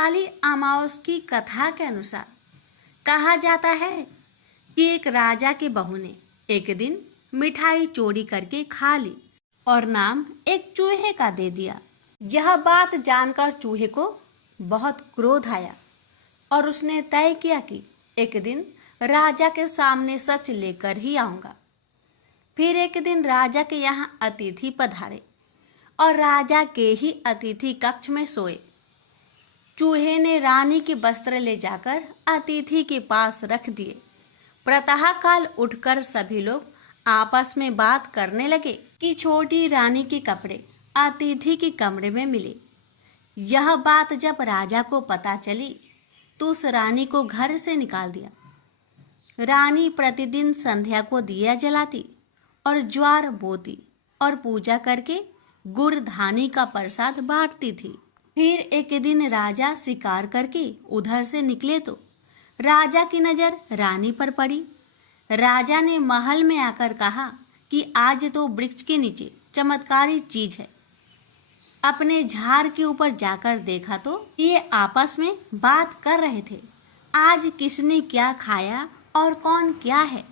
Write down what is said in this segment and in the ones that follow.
हरियाली अमावस की कथा के अनुसार कहा जाता है कि एक राजा के बहू ने एक दिन मिठाई चोरी करके खा ली और नाम एक चूहे का दे दिया। यह बात जानकर चूहे को बहुत क्रोध आया और उसने तय किया कि एक दिन राजा के सामने सच लेकर ही आऊंगा। फिर एक दिन राजा के यहाँ अतिथि पधारे और राजा के ही अतिथि कक्ष में सोए। चूहे ने रानी के वस्त्र ले जाकर अतिथि के पास रख दिए। प्रातःकाल उठकर सभी लोग आपस में बात करने लगे कि छोटी रानी के कपड़े अतिथि के कमरे में मिले। यह बात जब राजा को पता चली तो उस रानी को घर से निकाल दिया। रानी प्रतिदिन संध्या को दिया जलाती और ज्वार बोती और पूजा करके गुड़ धानी का प्रसाद बांटती थी। फिर एक दिन राजा शिकार करके उधर से निकले तो राजा की नजर रानी पर पड़ी। राजा ने महल में आकर कहा कि आज तो वृक्ष के नीचे चमत्कारी चीज है। अपने झाड़ के ऊपर जाकर देखा तो ये आपस में बात कर रहे थे, आज किसने क्या खाया और कौन क्या है।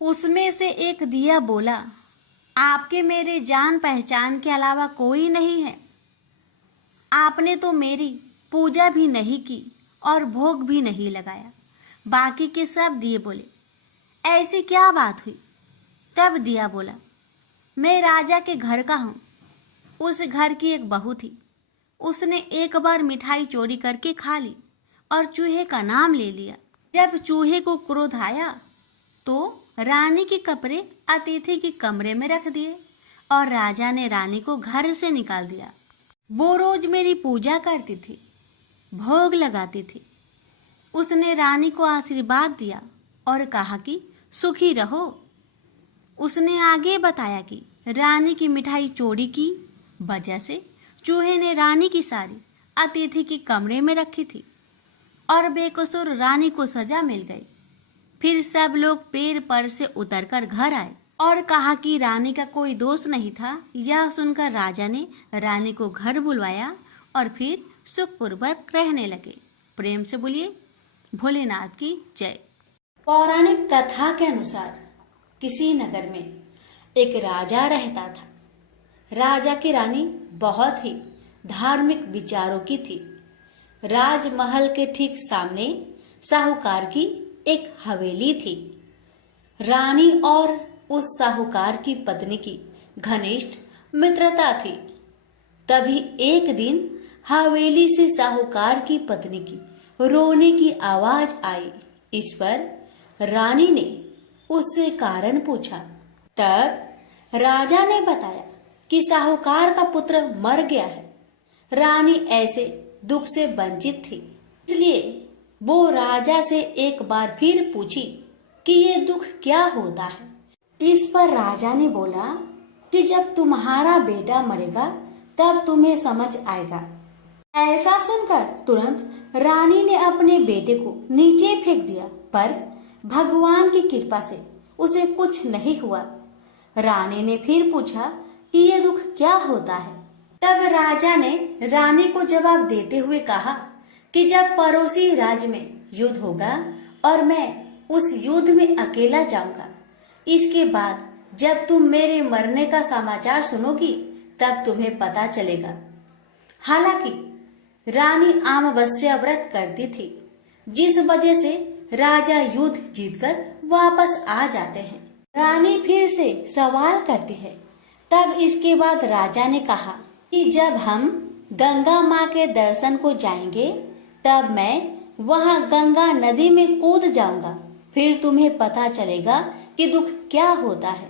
उसमें से एक दिया बोला, आपके मेरे जान पहचान के अलावा कोई नहीं है। आपने तो मेरी पूजा भी नहीं की और भोग भी नहीं लगाया। बाकी के सब दिए बोले, ऐसी क्या बात हुई। तब दिया बोला, मैं राजा के घर का हूँ। उस घर की एक बहू थी, उसने एक बार मिठाई चोरी करके खा ली और चूहे का नाम ले लिया। जब चूहे को क्रोध आया तो रानी के कपड़े अतिथि के कमरे में रख दिए और राजा ने रानी को घर से निकाल दिया। वो रोज मेरी पूजा करती थी, भोग लगाती थी। उसने रानी को आशीर्वाद दिया और कहा कि सुखी रहो। उसने आगे बताया कि रानी की मिठाई चोरी की वजह से चूहे ने रानी की सारी अतिथि के कमरे में रखी थी और बेकसूर रानी को सजा मिल गई। फिर सब लोग पेड़ पर से उतरकर घर आए और कहा कि रानी का कोई दोष नहीं था। यह सुनकर राजा ने रानी को घर बुलवाया और फिर सुखपूर्वक रहने लगे। प्रेम से बोलिए भोलेनाथ की जय। पौराणिक कथा के अनुसार किसी नगर में एक राजा रहता था। राजा की रानी बहुत ही धार्मिक विचारों की थी। राजमहल के ठीक सामने साहूकार की एक हवेली थी। रानी और उस साहूकार की पत्नी की घनिष्ठ मित्रता थी। तभी एक दिन हवेली से साहूकार की पत्नी की रोने की आवाज आई। इस पर रानी ने उससे कारण पूछा। तब राजा ने बताया कि साहूकार का पुत्र मर गया है। रानी ऐसे दुख से वंचित थी, इसलिए वो राजा से एक बार फिर पूछी कि ये दुख क्या होता है। इस पर राजा ने बोला कि जब तुम्हारा बेटा मरेगा तब तुम्हें समझ आएगा। ऐसा सुनकर तुरंत रानी ने अपने बेटे को नीचे फेंक दिया, पर भगवान की कृपा से उसे कुछ नहीं हुआ। रानी ने फिर पूछा कि ये दुख क्या होता है। तब राजा ने रानी को जवाब देते हुए कहा कि जब पड़ोसी राज्य में युद्ध होगा और मैं उस युद्ध में अकेला जाऊंगा, इसके बाद जब तुम मेरे मरने का समाचार सुनोगी तब तुम्हें पता चलेगा। हालांकि रानी अमावस्या व्रत करती थी, जिस वजह से राजा युद्ध जीतकर वापस आ जाते हैं। रानी फिर से सवाल करती है। तब इसके बाद राजा ने कहा कि जब हम गंगा माँ के दर्शन को जाएंगे तब मैं वहाँ गंगा नदी में कूद जाऊंगा, फिर तुम्हें पता चलेगा कि दुख क्या होता है।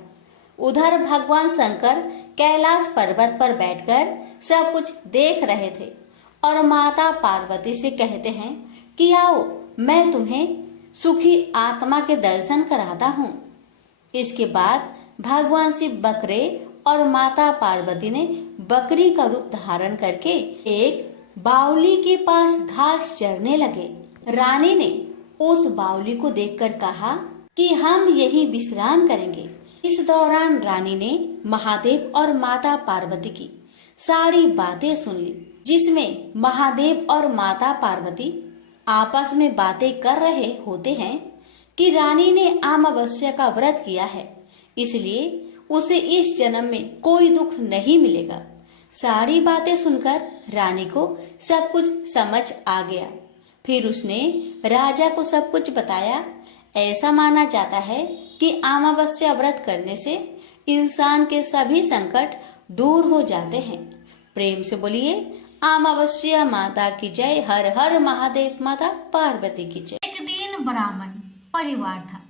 उधर भगवान शंकर कैलाश पर्वत पर बैठकर सब कुछ देख रहे थे और माता पार्वती से कहते हैं कि आओ मैं तुम्हें सुखी आत्मा के दर्शन कराता हूँ। इसके बाद भगवान शिव बकरे और माता पार्वती ने बकरी का रूप धारण करके एक बावली के पास घास चरने लगे। रानी ने उस बावली को देखकर कहा कि हम यही विश्राम करेंगे। इस दौरान रानी ने महादेव और माता पार्वती की सारी बातें सुन ली जिसमें महादेव और माता पार्वती आपस में बातें कर रहे होते हैं कि रानी ने अमावस्या का व्रत किया है, इसलिए उसे इस जन्म में कोई दुख नहीं मिलेगा। सारी बातें सुनकर रानी को सब कुछ समझ आ गया। फिर उसने राजा को सब कुछ बताया। ऐसा माना जाता है कि अमावस्या व्रत करने से इंसान के सभी संकट दूर हो जाते हैं। प्रेम से बोलिए अमावस्या माता की जय। हर हर महादेव, माता पार्वती की जय। एक दिन ब्राह्मण परिवार था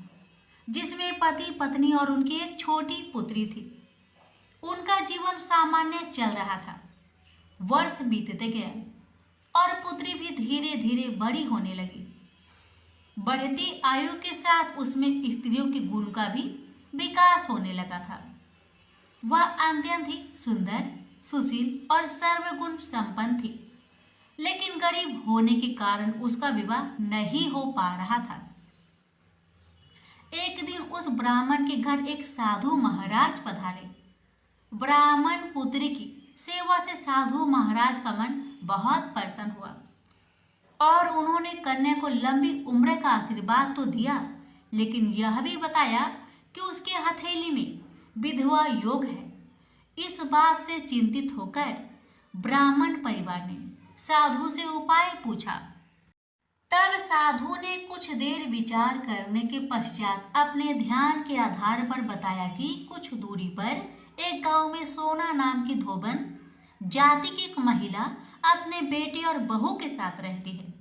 जिसमें पति पत्नी और उनकी एक छोटी पुत्री थी। उनका जीवन सामान्य चल रहा था। वर्ष बीतते गए और पुत्री भी धीरे धीरे बड़ी होने लगी। बढ़ती आयु के साथ उसमें स्त्रियों के गुण का भी विकास होने लगा था। वह अत्यंत ही सुंदर, सुशील और सर्वगुण संपन्न थी, लेकिन गरीब होने के कारण उसका विवाह नहीं हो पा रहा था। एक दिन उस ब्राह्मण के घर एक साधु महाराज पधारे। ब्राह्मण पुत्री की सेवा से साधु महाराज का मन बहुत प्रसन्न हुआ और उन्होंने कन्या को लंबी उम्र का आशीर्वाद तो दिया, लेकिन यह भी बताया कि उसके हथेली में विधवा योग है। इस बात से चिंतित होकर ब्राह्मण परिवार ने साधु से उपाय पूछा। तब साधु ने कुछ देर विचार करने के पश्चात अपने ध्यान के आधार पर बताया कि कुछ दूरी पर एक गांव में सोना नाम की धोबन जाति की एक महिला अपने बेटे और बहू के साथ रहती है,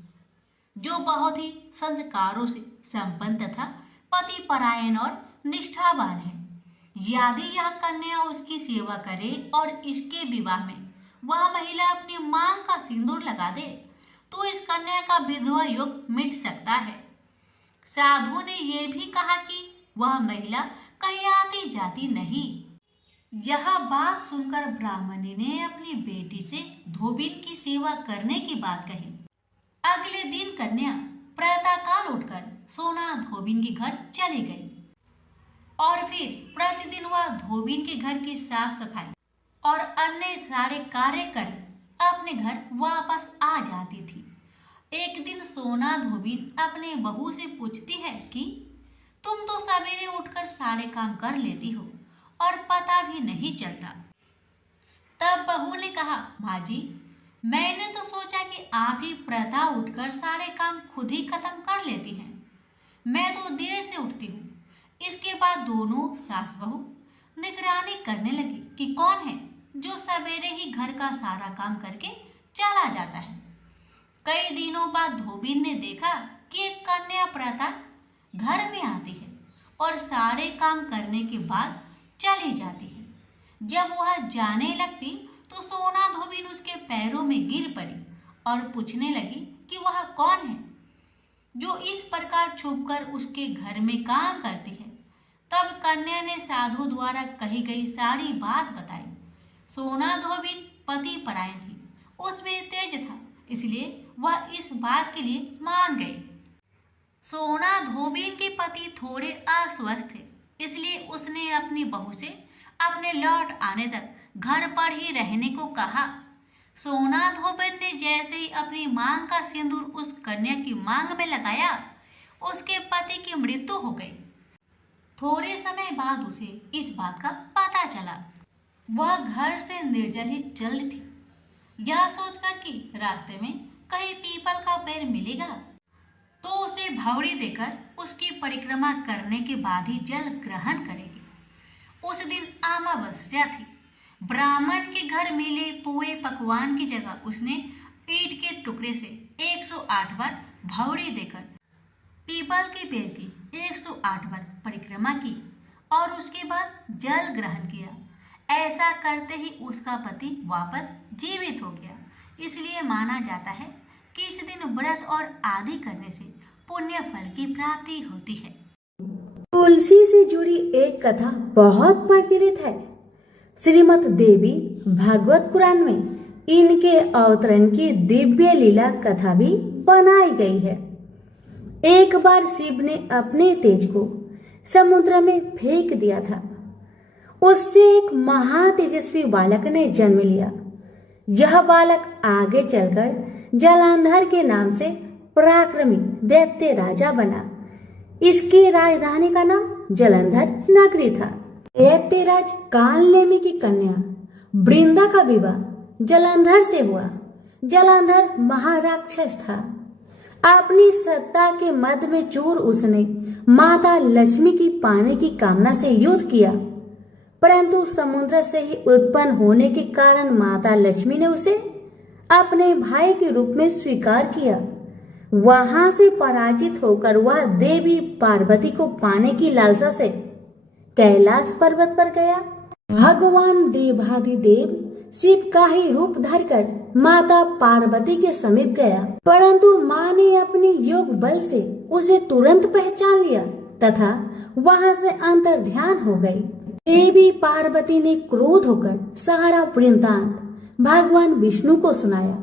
जो बहुत ही संस्कारों से संपन्न तथा पति परायण और निष्ठावान है। यदि यह कन्या उसकी सेवा करे और इसके विवाह में वह महिला अपनी मांग का सिंदूर लगा दे तो इस कन्या का विधवा योग मिट सकता है। साधु ने यह भी कहा कि वह महिला कहीं आती जाती नहीं। यह बात सुनकर ब्राह्मणी ने अपनी बेटी से धोबिन की सेवा करने की बात कही। अगले दिन कन्या प्रातःकाल उठकर सोना धोबिन के घर चली गई और फिर प्रतिदिन वह धोबिन के घर की साफ सफाई और अन्य सारे कार्य कर अपने घर वापस आ जाती थी। एक दिन सोना धोबिन अपने बहू से पूछती है कि तुम तो सवेरे उठकर सारे काम कर लेती हो और पता भी नहीं चलता। तब बहू ने कहा, माँ जी, मैंने तो सोचा कि आप ही प्रातः उठकर सारे काम खुद ही खत्म कर लेती हैं। मैं तो देर से उठती हूँ। इसके बाद दोनों सास बहू निगरानी करने लगी कि कौन है जो सवेरे ही घर का सारा काम करके चला जाता है। कई दिनों बाद धोबिन ने देखा कि एक कन्या प्रातः घर में आती है और सारे काम करने के बाद चली जाती है। जब वह जाने लगती तो सोना धोबिन उसके पैरों में गिर पड़ी और पूछने लगी कि वह कौन है जो इस प्रकार छुपकर उसके घर में काम करती है। तब कन्या ने साधु द्वारा कही गई सारी बात बताई। सोना धोबिन पति परायण थी, उसमें तेज था, इसलिए वह इस बात के लिए मान गई। सोना धोबिन के पति थोड़े अस्वस्थ थे, इसलिए उसने अपनी बहू से अपने लौट आने तक घर पर ही रहने को कहा। सोना धोबिन ने जैसे ही अपनी मांग का सिंदूर उस कन्या की मांग में लगाया, उसके पति की मृत्यु हो गई। थोड़े समय बाद उसे इस बात का पता चला। वह घर से निर्जल ही चल थी। यह सोचकर कि रास्ते में कहीं पीपल का पेड़ मिलेगा तो उसे भावड़ी देकर उसकी परिक्रमा करने के बाद ही जल ग्रहण करेगी। उस दिन अमावस्या थी। ब्राह्मण के घर मिले पुए पकवान की जगह उसने ईंट के टुकड़े से 108 बार भावड़ी देकर पीपल के पेड़ की 108 बार परिक्रमा की और उसके बाद जल ग्रहण किया। ऐसा करते ही उसका पति वापस जीवित हो गया। इसलिए माना जाता है कि इस दिन व्रत और आदि करने से पुण्य फल की प्राप्ति होती है। तुलसी से जुड़ी एक कथा बहुत प्रचलित है। श्रीमद् देवी भागवत पुराण में इनके अवतरण की दिव्य लीला कथा भी बनाई गई है। एक बार शिव ने अपने तेज को समुद्र में फेंक दिया था। उससे एक महातेजस्वी बालक ने जन्म लिया। यह बालक आगे चलकर जालंधर के नाम से पराक्रमी दैत्य राजा बना। इसकी राजधानी का नाम जालंधर नगरी था। दैत्यराज कालनेमी की कन्या वृंदा का विवाह जालंधर से हुआ। जालंधर महाराक्षस था। अपनी सत्ता के मद में चूर उसने माता लक्ष्मी की पाने की कामना से युद्ध किया, परंतु समुद्र से ही उत्पन्न होने के कारण माता लक्ष्मी ने उसे अपने भाई के रूप में स्वीकार किया। वहां से पराजित होकर वह देवी पार्वती को पाने की लालसा से कैलाश पर्वत पर गया। भगवान देवाधिदेव शिव का ही रूप धरकर माता पार्वती के समीप गया, परंतु मां ने अपने योग बल से उसे तुरंत पहचान लिया तथा वहां से अंतर्ध्यान हो गई। देवी पार्वती ने क्रोध होकर सारा वृत्तांत भगवान विष्णु को सुनाया।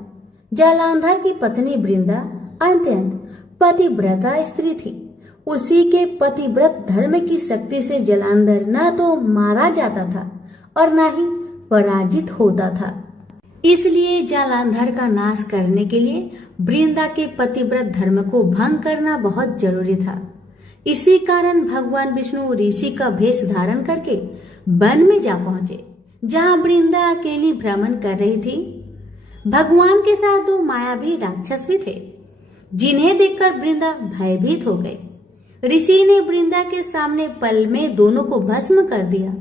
जालंधर की पत्नी वृंदा अत्यंत पतिव्रता स्त्री थी। उसी के पतिव्रत धर्म की शक्ति से जालंधर न तो मारा जाता था और न ही पराजित होता था। इसलिए जालंधर का नाश करने के लिए वृंदा के पतिव्रत धर्म को भंग करना बहुत जरूरी था। इसी कारण भगवान विष्णु ऋषि का भेष धारण करके वन में जा पहुंचे, जहां वृंदा अकेली भ्रमण कर रही थी। भगवान के साथ दो मायावी राक्षस भी थे, जिन्हें देखकर वृंदा भयभीत हो गई। ऋषि ने वृंदा के सामने पल में दोनों को भस्म कर दिया।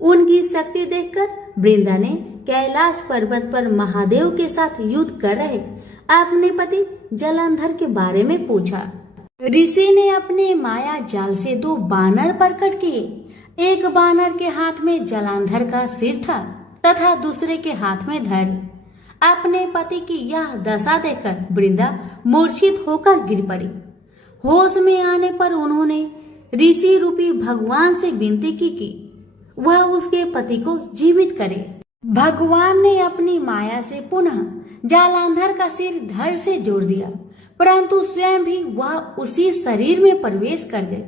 उनकी शक्ति देखकर वृंदा ने कैलाश पर्वत पर महादेव के साथ युद्ध कर रहे अपने पति जालंधर के बारे में पूछा। ऋषि ने अपने माया जाल से दो बानर प्रकट किए। एक बानर के हाथ में जालंधर का सिर था तथा दूसरे के हाथ में धड़। अपने पति की यह दशा देखकर वृंदा मूर्छित होकर गिर पड़ी। होश में आने पर उन्होंने ऋषि रूपी भगवान से विनती की कि वह उसके पति को जीवित करे। भगवान ने अपनी माया से पुनः जालंधर का सिर धड़ से जोड़ दिया, परंतु स्वयं भी वह उसी शरीर में प्रवेश कर गए।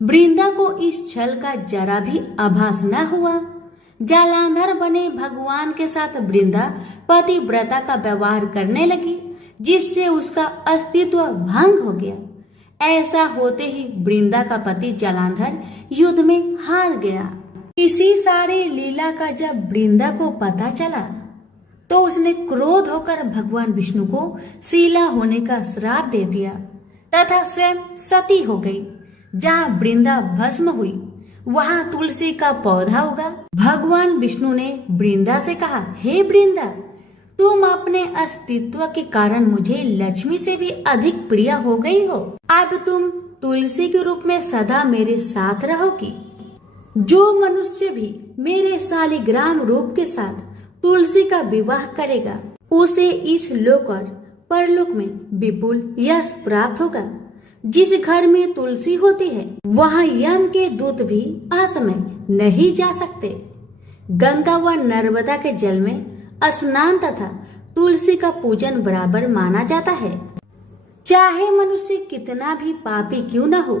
वृंदा को इस छल का जरा भी आभास न हुआ। जालंधर बने भगवान के साथ वृंदा पतिव्रता का व्यवहार करने लगी, जिससे उसका अस्तित्व भंग हो गया। ऐसा होते ही वृंदा का पति जालंधर युद्ध में हार गया। इसी सारी लीला का जब वृंदा को पता चला तो उसने क्रोध होकर भगवान विष्णु को शीला होने का श्राप दे दिया तथा स्वयं सती हो गई। जहाँ वृंदा भस्म हुई वहाँ तुलसी का पौधा उगा। भगवान विष्णु ने वृंदा से कहा, हे वृंदा, तुम अपने अस्तित्व के कारण मुझे लक्ष्मी से भी अधिक प्रिय हो गई हो। अब तुम तुलसी के रूप में सदा मेरे साथ रहोगी। जो मनुष्य भी मेरे शालिग्राम रूप के साथ तुलसी का विवाह करेगा उसे इस लोक और परलोक में विपुल यश प्राप्त होगा। जिस घर में तुलसी होती है वहाँ यम के दूत भी असमय नहीं जा सकते। गंगा व नर्मदा के जल में स्नान तथा तुलसी का पूजन बराबर माना जाता है। चाहे मनुष्य कितना भी पापी क्यों न हो,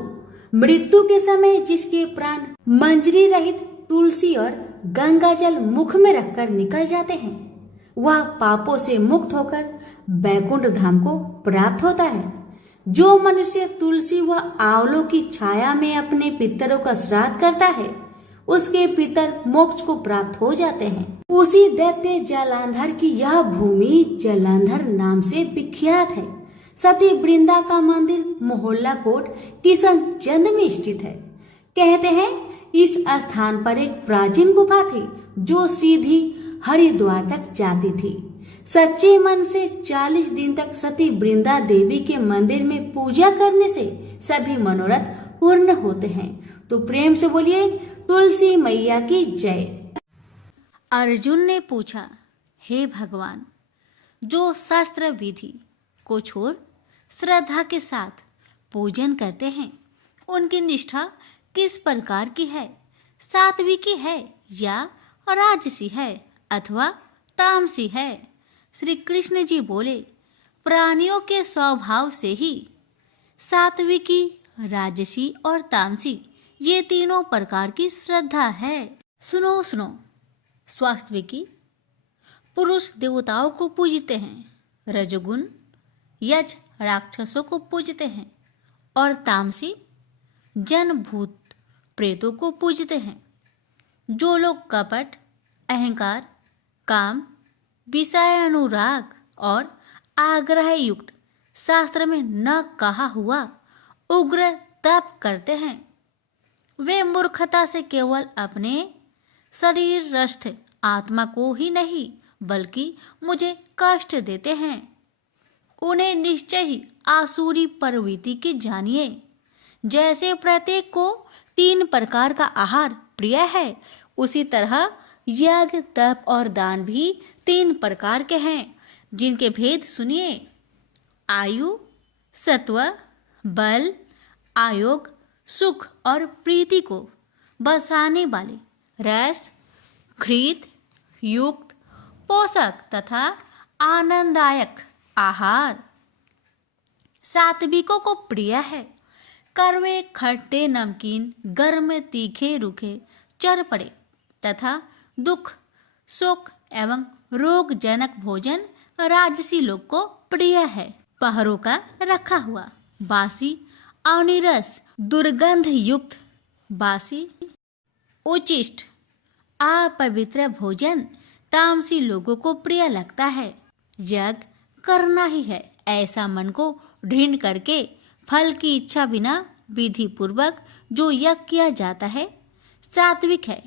मृत्यु के समय जिसके प्राण मंजरी रहित तुलसी और गंगा जल मुख में रखकर निकल जाते हैं, वह पापों से मुक्त होकर बैकुंठ धाम को प्राप्त होता है। जो मनुष्य तुलसी व आंवलों की छाया में अपने पितरों का श्राद्ध करता है, उसके पितर मोक्ष को प्राप्त हो जाते हैं। उसी दैत्य जालंधर की यह भूमि जालंधर नाम से विख्यात है। सती वृंदा का मंदिर मोहल्ला कोट किशनचंद में स्थित है। कहते हैं इस स्थान पर एक प्राचीन गुफा थी जो सीधी हरिद्वार तक जाती थी। सच्चे मन से 40 दिन तक सती वृंदा देवी के मंदिर में पूजा करने से सभी मनोरथ पूर्ण होते हैं। तो प्रेम से बोलिए तुलसी मैया की जय। अर्जुन ने पूछा, हे भगवान, जो शास्त्र विधि को छोड़ श्रद्धा के साथ पूजन करते हैं उनकी निष्ठा किस प्रकार की है? सात्विकी है या राजसी है अथवा तामसी है? श्री कृष्ण जी बोले, प्राणियों के स्वभाव से ही सात्विकी, राजसी और तामसी ये तीनों प्रकार की श्रद्धा है। सुनो सुनो। स्वात्विकी पुरुष देवताओं को पूजते हैं, रजोगुण यज राक्षसों को पूजते हैं और तामसी जन भूत प्रेतों को पूजते हैं। जो लोग कपट, अहंकार, काम, विषय अनुराग और आग्रह युक्त शास्त्र में न कहा हुआ उग्र तप करते हैं, वे मूर्खता से केवल अपने शरीरस्थ आत्मा को ही नहीं बल्कि मुझे कष्ट देते हैं। उन्हें निश्चय ही आसुरी प्रवृत्ति की जानिए। जैसे प्रत्येक को 3 प्रकार का आहार प्रिय है, उसी तरह यज्ञ, तप और दान भी 3 प्रकार के हैं, जिनके भेद सुनिए। आयु, सत्व, बल, आयोग, सुख और प्रीति को बसाने वाले रस, घृत युक्त पोषक तथा आनंददायक आहार सात्विकों को प्रिय है। कड़वे, खट्टे, नमकीन, गर्म, तीखे, रूखे, चरपड़े तथा दुख, शोक एवं रोगजनक भोजन राजसी लोग को प्रिय है। पहरों का रखा हुआ, बासी, अनिरस, दुर्गंध युक्त, बासी, उचिष्ट, अपवित्र भोजन तामसी लोगों को प्रिय लगता है। यज्ञ करना ही है ऐसा मन को दृढ़ करके फल की इच्छा बिना विधि पूर्वक जो यज्ञ किया जाता है सात्विक है।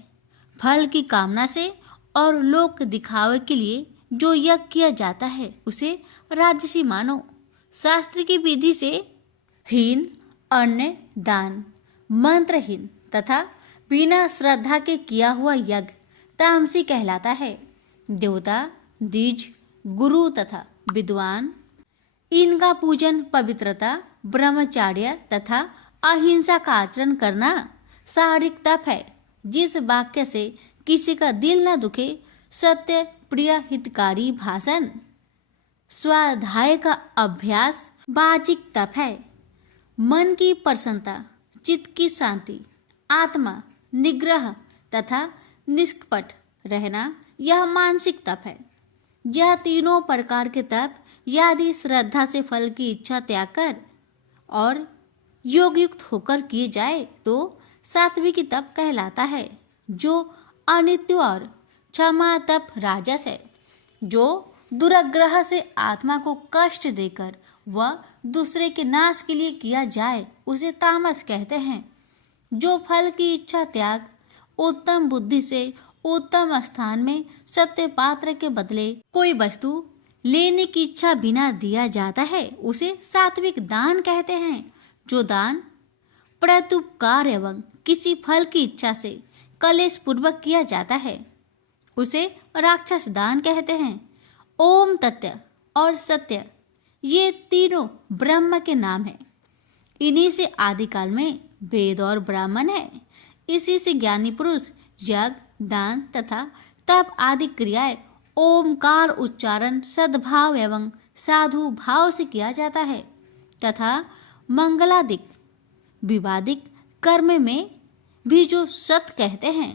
फल की कामना से और लोक दिखावे के लिए जो यज्ञ किया जाता है उसे राजसी मानो। शास्त्र की विधि से हीन, अन्न दान, मंत्रहीन तथा बिना श्रद्धा के किया हुआ यज्ञ तामसी कहलाता है। देवता, द्विज, गुरु तथा विद्वान इनका पूजन, पवित्रता, ब्रह्मचार्य तथा अहिंसा का आचरण करना शारीरिक तप है। जिस वाक्य से किसी का दिल न दुखे, सत्य, प्रिय, हितकारी भाषण, स्वाध्याय का अभ्यास वाचिक तप है। मन की प्रसन्नता, चित्त की शांति, आत्मा निग्रह तथा निष्कपट रहना यह मानसिक तप है। यह तीनों प्रकार के तप यदि श्रद्धा से फल की इच्छा त्याग कर और योग युक्त होकर किए जाए तो सात्विक तप कहलाता है। जो अनित्य और क्षमा तप राजस है। जो दुराग्रह से आत्मा को कष्ट देकर वह दूसरे के नाश के लिए किया जाए उसे तामस कहते हैं। जो फल की इच्छा त्याग उत्तम बुद्धि से उत्तम स्थान में सत्य पात्र के बदले कोई वस्तु लेने की इच्छा बिना दिया जाता है उसे सात्विक दान कहते हैं। जो दान प्रत्युपकार एवं किसी फल की इच्छा से कलेश पूर्वक किया जाता है उसे राक्षस दान कहते हैं। ओम तत्व और सत्य ये तीनों ब्रह्म के नाम हैं। इन्हीं से आदिकाल में वेद और ब्राह्मण है। इसी से ज्ञानी पुरुष यज्ञ, दान तथा तप आदि क्रियाएं ओमकार उच्चारण सद्भाव एवं साधु भाव से किया जाता है तथा मंगलादिक विवादिक कर्म में भी जो सत कहते हैं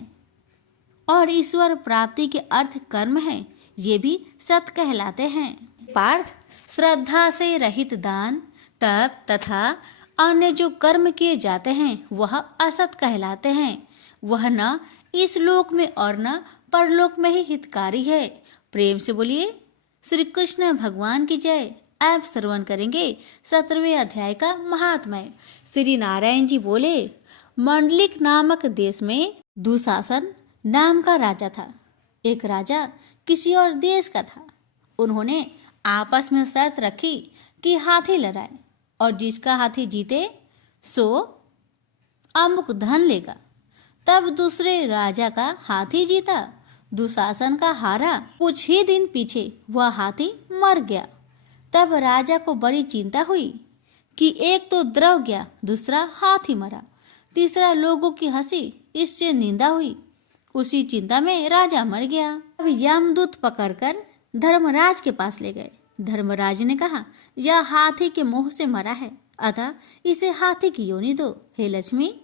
और ईश्वर प्राप्ति के अर्थ कर्म है ये भी सत कहलाते हैं। पार्थ, श्रद्धा से रहित दान, तप तथा अन्य जो कर्म किए जाते हैं वह असत कहलाते हैं। वह न इस लोक में और न परलोक में ही हितकारी है। प्रेम से बोलिए श्री कृष्ण भगवान की जय। अब श्रवण करेंगे 17वें अध्याय का महात्म्य। श्री नारायण जी बोले, मंडलिक नामक देश में दुशासन नाम का राजा था। एक राजा किसी और देश का था। उन्होंने आपस में शर्त रखी कि हाथी लड़ाए और जिसका हाथी जीते सो अमुक धन लेगा। तब दूसरे राजा का हाथी जीता, दुशासन का हारा। कुछ ही दिन पीछे वह हाथी मर गया। तब राजा को बड़ी चिंता हुई कि एक तो द्रव गया, दूसरा हाथी मरा, तीसरा लोगों की हंसी, इससे निंदा हुई। उसी चिंता में राजा मर गया। अब यमदूत पकड़कर धर्मराज के पास ले गए। धर्मराज ने कहा, यह हाथी के मुंह से मरा है, अतः इसे हाथी की योनि दो। हे लक्ष्मी।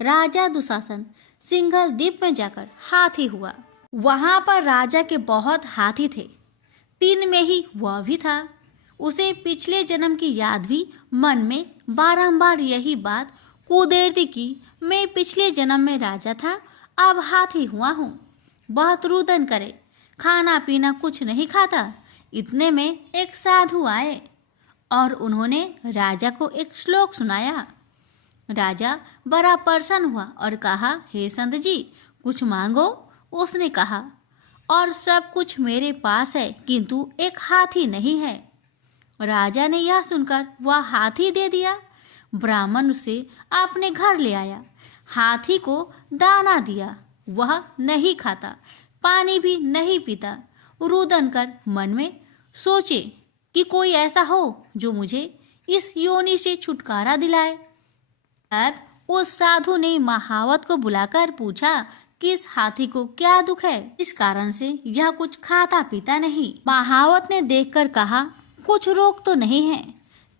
राजा दुशासन सिंघल द्वीप में जाकर हाथी हुआ। वहां पर राजा के बहुत हाथी थे। दिन में ही वह भी था। उसे पिछले जन्म की याद भी मन में बारंबार यही बात कूदेरती कि मैं पिछले जन्म में राजा था, अब हाथी हुआ हूँ। बहुत रुदन करे, खाना पीना कुछ नहीं खाता। इतने में एक साधु आए और उन्होंने राजा को एक श्लोक सुनाया। राजा बड़ा प्रसन्न हुआ और कहा, हे संत जी, कुछ मांगो। उसने कहा, और सब कुछ मेरे पास है, किंतु एक हाथी नहीं है। राजा ने यह सुनकर वह हाथी दे दिया। ब्राह्मण उसे अपने घर ले आया, हाथी को दाना दिया। वह नहीं खाता, पानी भी नहीं पीता। रुदन कर मन में सोचे कि कोई ऐसा हो जो मुझे इस योनि से छुटकारा दिलाए। तब उस साधु ने महावत को बुलाकर पूछा कि इस हाथी को क्या दुख है, इस कारण से यह कुछ खाता पीता नहीं। महावत ने देखकर कहा, कुछ रोग तो नहीं है।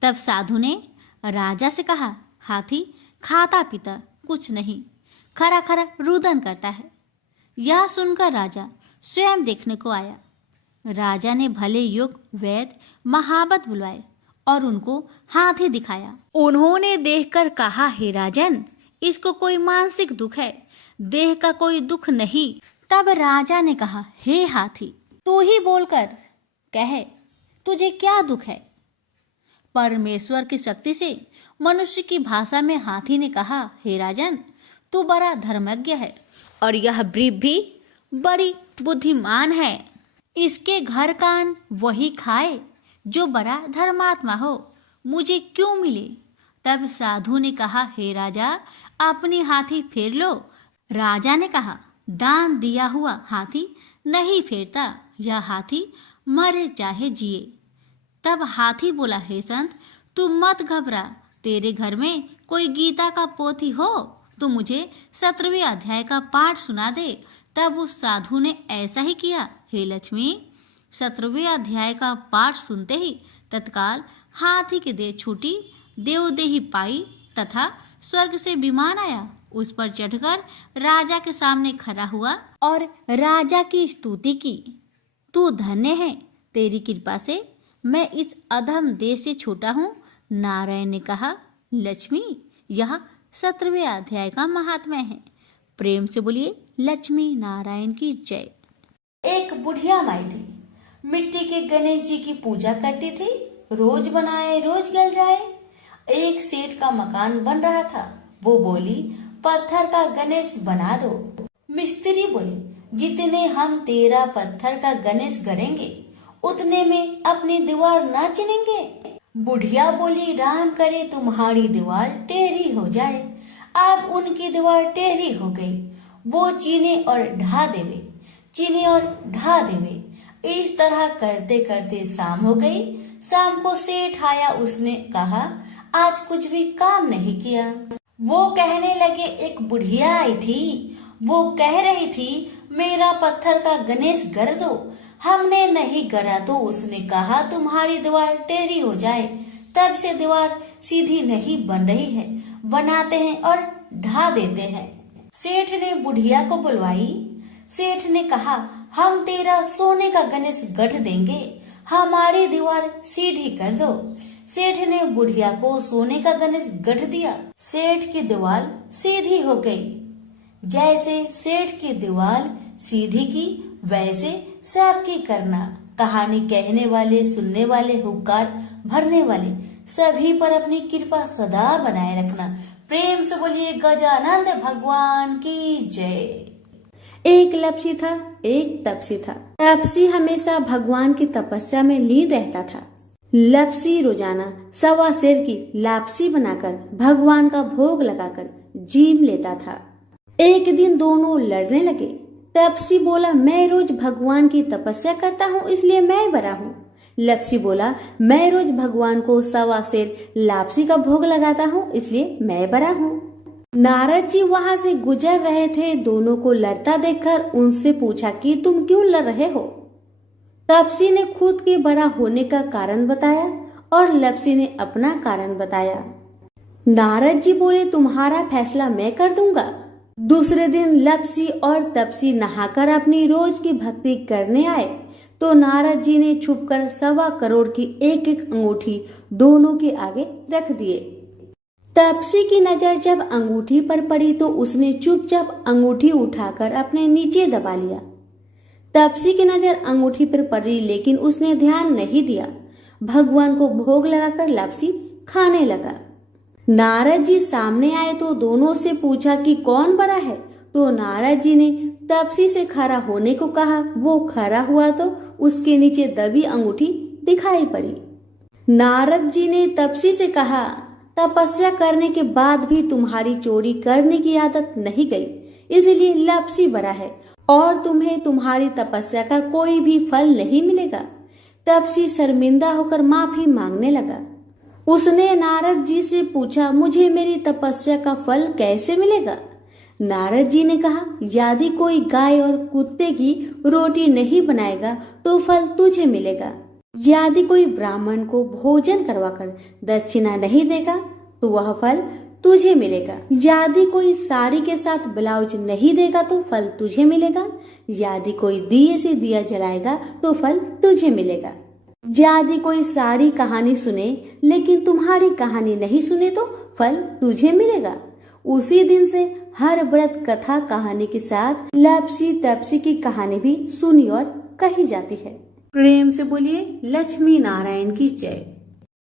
तब साधु ने राजा से कहा, हाथी खाता पीता कुछ नहीं, खरा खरा रुदन करता है। यह सुनकर राजा स्वयं देखने को आया। राजा ने भले युग वैद्य महावत बुलवाए और उनको हाथी दिखाया। उन्होंने देखकर कहा, हे राजन, इसको कोई मानसिक दुख है, देह का कोई दुख नहीं। तब राजा ने कहा, हे हाथी, तू ही बोलकर कहे, तुझे क्या दुख है। परमेश्वर की शक्ति से मनुष्य की भाषा में हाथी ने कहा, हे राजन, तू बड़ा धर्मज्ञ है और यह ब्रीब भी बड़ी बुद्धिमान है। इसके घर कान वही खाए जो बड़ा धर्मात्मा हो, मुझे क्यों मिले। तब साधु ने कहा, हे राजा, अपनी हाथी फेर लो। राजा ने कहा, दान दिया हुआ हाथी नहीं फेरता, यह हाथी मरे चाहे जिए। तब हाथी बोला, हे संत, तुम मत घबरा, तेरे घर में कोई गीता का पोथी हो तो मुझे 17वें अध्याय का पाठ सुना दे। तब उस साधु ने ऐसा ही किया। हे लक्ष्मी, 17वें अध्याय का पाठ सुनते ही तत्काल हाथी की देह छूटी, देवदेही पाई तथा स्वर्ग से विमान आया। उस पर चढ़कर राजा के सामने खड़ा हुआ और राजा की स्तुति की। तू धन्य है, तेरी कृपा से मैं इस अधम देश से छूटा हूँ। नारायण ने कहा, लक्ष्मी, यह 17वें अध्याय का महात्म्य है। प्रेम से बोलिए लक्ष्मी नारायण की जय। एक बुढ़िया माई थी, मिट्टी के गणेश जी की पूजा करती थी। रोज बनाए रोज गल जाए। एक सेठ का मकान बन रहा था। वो बोली, पत्थर का गणेश बना दो। मिस्त्री बोले, जितने हम तेरा पत्थर का गणेश गढ़ेंगे उतने में अपनी दीवार ना चिनेंगे। बुढ़िया बोली, राम करे तुम्हारी दीवार टेढ़ी हो जाए। अब उनकी दीवार टेढ़ी हो गई। वो चीने और ढा देवे, चीने और ढा देवे। इस तरह करते करते शाम हो गई। शाम को सेठ आया। उसने कहा, आज कुछ भी काम नहीं किया। वो कहने लगे, एक बुढ़िया आई थी, वो कह रही थी मेरा पत्थर का गणेश गढ़ दो। हमने नहीं गढ़ा तो उसने कहा तुम्हारी दीवार टेढ़ी हो जाए। तब से दीवार सीधी नहीं बन रही है, बनाते हैं और ढा देते हैं। सेठ ने बुढ़िया को बुलवाई। सेठ ने कहा, हम तेरा सोने का गणेश गढ़ देंगे, हमारी दीवार सीधी कर दो। सेठ ने बुढ़िया को सोने का गणेश गढ़ दिया। सेठ की दीवार सीधी हो गई। जैसे सेठ की दीवार सीधी की, वैसे सबकी करना। कहानी कहने वाले, सुनने वाले, हुक्कार भरने वाले सभी पर अपनी कृपा सदा बनाए रखना। प्रेम से बोलिए गजानंद भगवान की जय। एक लपसी था, एक तपसी था। तपसी हमेशा भगवान की तपस्या में लीन रहता था। लपसी रोजाना 1.25 सेर की लापसी बनाकर भगवान का भोग लगाकर जीम लेता था। एक दिन दोनों लड़ने लगे। तपसी बोला, मैं रोज भगवान की तपस्या करता हूँ इसलिए मैं बड़ा हूँ। लपसी बोला, मैं रोज भगवान को 1.25 सेर लापसी का भोग लगाता हूँ इसलिए मैं बड़ा हूँ। नारद जी वहाँ से गुजर रहे थे। दोनों को लड़ता देखकर उनसे पूछा कि तुम क्यों लड़ रहे हो। तपसी ने खुद के बड़ा होने का कारण बताया और लपसी ने अपना कारण बताया। नारद जी बोले, तुम्हारा फैसला मैं कर दूंगा। दूसरे दिन लपसी और तपसी नहाकर अपनी रोज की भक्ति करने आए तो नारद जी ने छुपकर 1.25 करोड़ की एक एक अंगूठी दोनों के आगे रख दिए। तपसी की नजर जब अंगूठी पर पड़ी तो उसने चुपचाप अंगूठी उठाकर अपने नीचे दबा लिया। तपसी की नजर अंगूठी पर पड़ी लेकिन उसने ध्यान नहीं दिया। भगवान को भोग लगाकर लापसी खाने लगा। नारद जी सामने आए तो दोनों से पूछा कि कौन बड़ा है। तो नारद जी ने तपसी से खड़ा होने को कहा। वो खड़ा हुआ तो उसके नीचे दबी अंगूठी दिखाई पड़ी। नारद जी ने तपसी से कहा, तपस्या करने के बाद भी तुम्हारी चोरी करने की आदत नहीं गई, इसलिए लापसी बड़ा है और तुम्हें तुम्हारी तपस्या का कोई भी फल नहीं मिलेगा। तपसी शर्मिंदा होकर माफी मांगने लगा। उसने नारद जी से पूछा, मुझे मेरी तपस्या का फल कैसे मिलेगा? नारद जी ने कहा, यदि कोई गाय और कुत्ते की रोटी नहीं बनाएगा तो फल तुझे मिलेगा। यदि कोई ब्राह्मण को भोजन करवाकर दक्षिणा नहीं देगा तो वह फल तुझे मिलेगा। यदि कोई साड़ी के साथ ब्लाउज नहीं देगा तो फल तुझे मिलेगा। यदि कोई दिए से दिया जलाएगा तो फल तुझे मिलेगा। यदि कोई सारी कहानी सुने लेकिन तुम्हारी कहानी नहीं सुने तो फल तुझे मिलेगा। उसी दिन से हर व्रत कथा कहानी के साथ लापसी तपसी की कहानी भी सुनी और कही जाती है। प्रेम से बोलिए लक्ष्मी नारायण की जय।